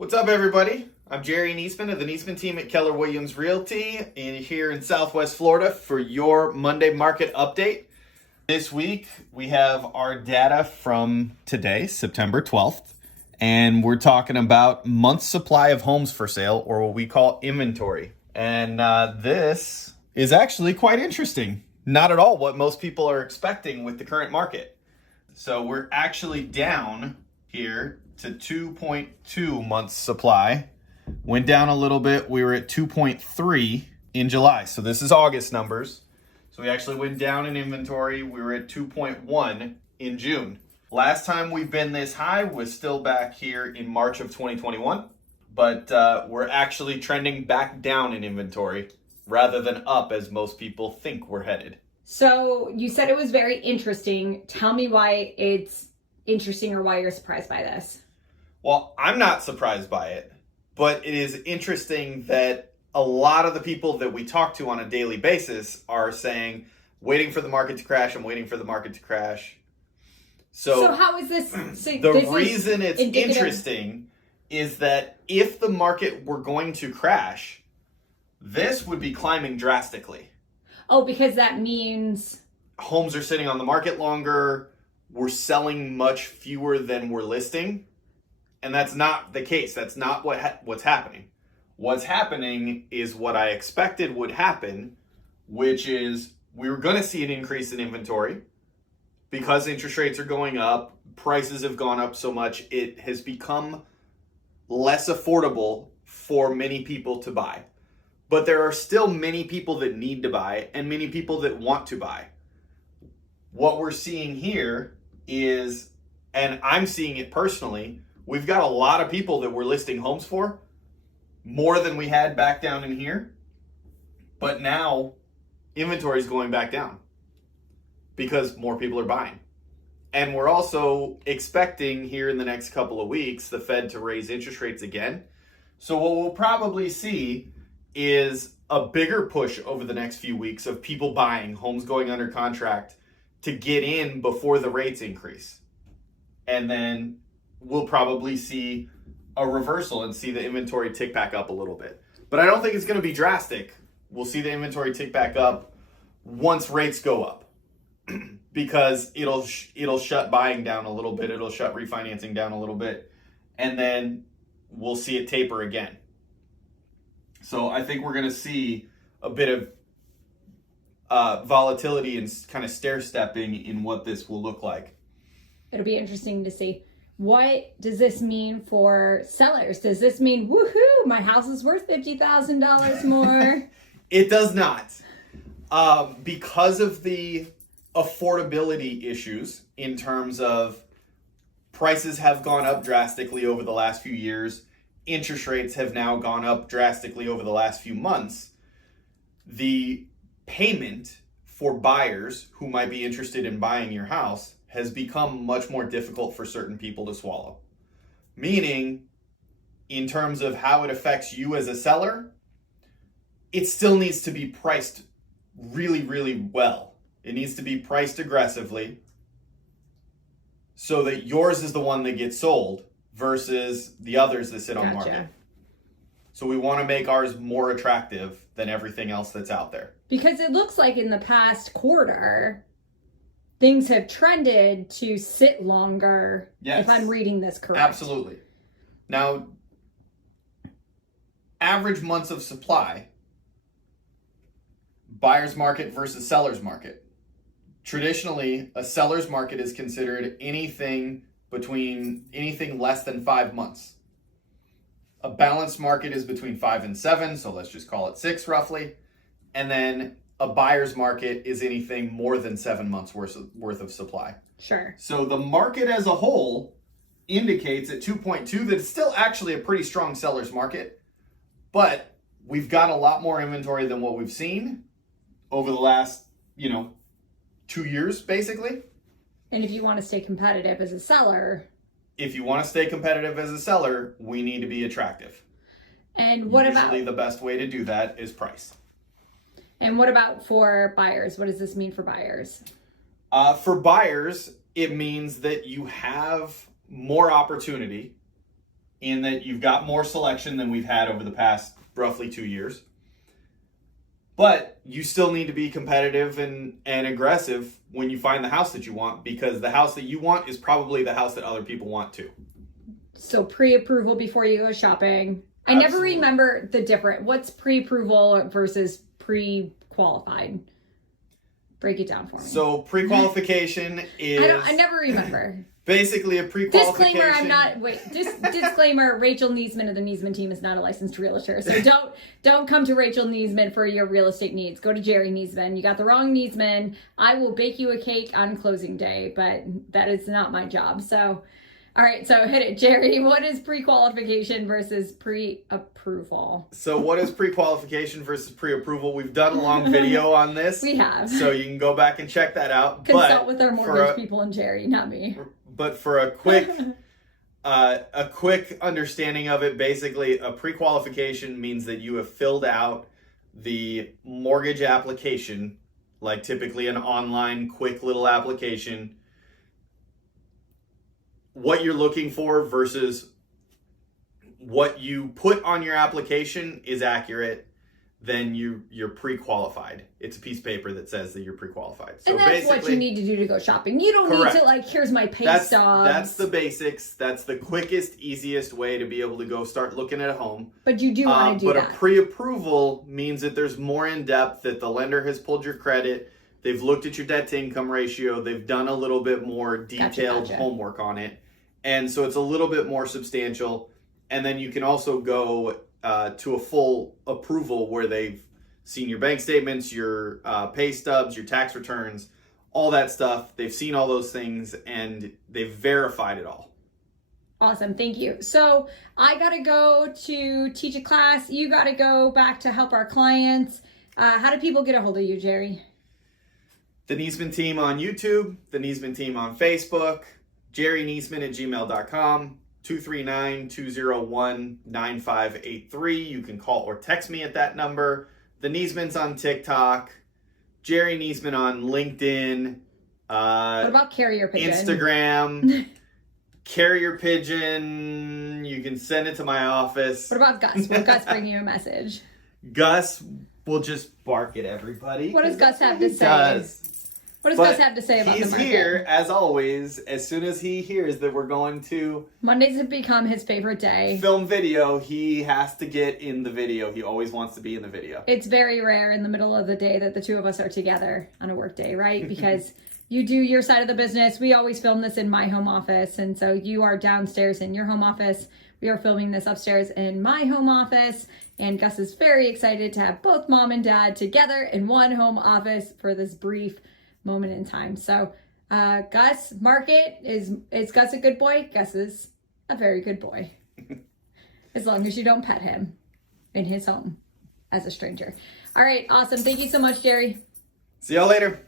What's up, everybody? I'm Jerryniesman of the Niesman team at Keller Williams Realty here in Southwest Florida for your Monday market update. This week, we have our data from today, September 12th, and we're talking about month's supply of homes for sale, or what we call inventory. And this is actually quite interesting. Not at all what most people are expecting with the current market. So we're actually down here to 2.2 months supply. Went down a little bit. We were at 2.3 in July. So this is August numbers. So we actually went down in inventory. We were at 2.1 in June. Last time we've been this high was still back here in March of 2021. But we're actually trending back down in inventory rather than up as most people think we're headed. So you said it was very interesting. Tell me why it's interesting or why you're surprised by this. Well, I'm not surprised by it, but it is interesting that a lot of the people that we talk to on a daily basis are saying, waiting for the market to crash, I'm waiting for the market to crash. So how is this? The reason it's interesting is that if the market were going to crash, this would be climbing drastically. Oh, because that means homes are sitting on the market longer, we're selling much fewer than we're listing. And that's not the case. That's not what's happening. What's happening is what I expected would happen, which is we were going to see an increase in inventory because interest rates are going up. Prices have gone up so much. It has become less affordable for many people to buy. But there are still many people that need to buy and many people that want to buy. What we're seeing here is, and I'm seeing it personally, we've got a lot of people that we're listing homes for, more than we had back down in here. But now inventory is going back down because more people are buying. And we're also expecting here in the next couple of weeks the Fed to raise interest rates again. So what we'll probably see is a bigger push over the next few weeks of people buying, homes going under contract to get in before the rates increase. And then we'll probably see a reversal and see the inventory tick back up a little bit. But I don't think it's going to be drastic. We'll see the inventory tick back up once rates go up because it'll shut buying down a little bit. It'll shut refinancing down a little bit. And then we'll see it taper again. So I think we're going to see a bit of volatility and kind of stair-stepping in what this will look like. It'll be interesting to see. What does this mean for sellers? Does this mean, woohoo, my house is worth $50,000 more? It does not. Because of the affordability issues in terms of prices have gone up drastically over the last few years. Interest rates have now gone up drastically over the last few months. The payment for buyers who might be interested in buying your house has become much more difficult for certain people to swallow. Meaning, in terms of how it affects you as a seller, it still needs to be priced really, really well. It needs to be priced aggressively so that yours is the one that gets sold versus the others that sit on the market. So we want to make ours more attractive than everything else that's out there. Because it looks like in the past quarter, things have trended to sit longer, yes, if I'm reading this correct. Absolutely. Now, average months of supply, buyer's market versus seller's market. Traditionally, a seller's market is considered anything less than 5 months. A balanced market is between 5 and 7, so let's just call it 6 roughly. And then a buyer's market is anything more than 7 months worth of supply. Sure. So the market as a whole indicates at 2.2 that it's still actually a pretty strong seller's market, but we've got a lot more inventory than what we've seen over the last, 2 years, basically. And if you want to stay competitive as a seller, we need to be attractive. And what Usually the best way to do that is price. And what about for buyers? What does this mean for buyers? For buyers, it means that you have more opportunity in that you've got more selection than we've had over the past roughly 2 years. But you still need to be competitive and aggressive when you find the house that you want, because the house that you want is probably the house that other people want too. So pre-approval before you go shopping. I never remember the difference. What's pre-approval versus pre-qualified? Break it down for me. So pre-qualification is... I never remember. Basically a pre-qualification. Disclaimer, Rachel Niesman of the Niesman team is not a licensed realtor. So don't come to Rachel Niesman for your real estate needs. Go to Jerryniesman. You got the wrong Niesman. I will bake you a cake on closing day, but that is not my job. So, all right, so hit it, Jerry. What is pre-qualification versus pre-approval? So what is pre-qualification versus pre-approval? We've done a long video on this. We have. So you can go back and check that out. Consult with our mortgage people and Jerry, not me. But for a quick understanding of it, basically a pre-qualification means that you have filled out the mortgage application, like typically an online quick little application, what you're looking for versus what you put on your application is accurate, then you're pre-qualified. It's a piece of paper that says that you're pre-qualified. So and that's what you need to do to go shopping. You don't need to here's my pay stubs. That's the basics. That's the quickest, easiest way to be able to go start looking at a home. But you do want to do that. But a pre-approval means that there's more in depth, that the lender has pulled your credit, they've looked at your debt to income ratio, they've done a little bit more detailed homework on it. And so it's a little bit more substantial. And then you can also go to a full approval where they've seen your bank statements, your pay stubs, your tax returns, all that stuff. They've seen all those things and they've verified it all. Awesome. Thank you. So I got to go to teach a class. You got to go back to help our clients. How do people get a hold of you, Jerry? The Niesman team on YouTube, the Niesman team on Facebook, Jerryniesman@gmail.com. 239-201-9583. You can call or text me at that number. The Niesman's on TikTok. Jerry Niesman on LinkedIn. What about carrier pigeon? Instagram. Carrier pigeon. You can send it to my office. What about Gus? Will Gus bring you a message? Gus will just bark at everybody. What does Gus have to say? What does Gus have to say about the market? He's here, as always, as soon as he hears that we're going to... Mondays have become his favorite day. Film video. He has to get in the video. He always wants to be in the video. It's very rare in the middle of the day that the two of us are together on a work day, right? Because you do your side of the business. We always film this in my home office. And so you are downstairs in your home office. We are filming this upstairs in my home office. And Gus is very excited to have both mom and dad together in one home office for this brief moment in time. So Gus, market, is Gus a good boy? Gus is a very good boy. As long as you don't pet him in his home as a stranger. All right, awesome. Thank you so much, Jerry. See y'all later.